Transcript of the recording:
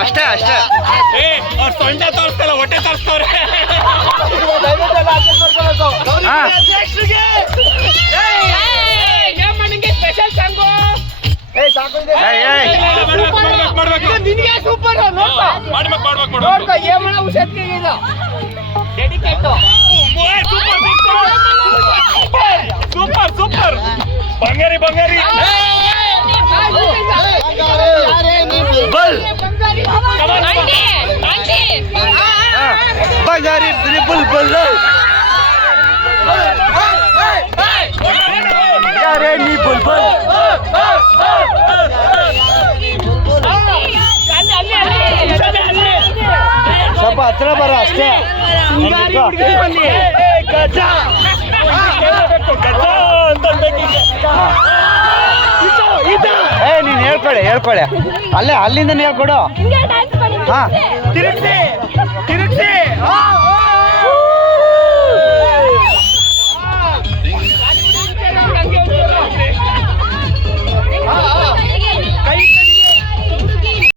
ಅಷ್ಟೇ ಅಷ್ಟೇ. ಅವ್ರ ಸೊಂಟ ತೋರಿಸ್ತಲ್ಲ, ಹೊಟ್ಟೆ ತೋರಿಸ್ತವ್ರೆ. Special song super super. ಬಂಗಾರಿ ಬಂಗಾರಿ ಬಂಗಾರಿ ಬುಲ್ ಬುಲ್ ಯಾರೇ ನೀ ಬುಲ್ ಬುಲ್. ಸ್ವಲ್ಪ ಹತ್ರ ಬರ ಅಷ್ಟೇ. ನೀನ್ ಹೇಳ್ಕೊಳ್ಳಿ ಅಲ್ಲೇ ಅಲ್ಲಿಂದ ಹೇಳ್ಕೊಡು. ಹಾ ತಿರುಗಿಸಿ ತಿರುಗಿಸಿ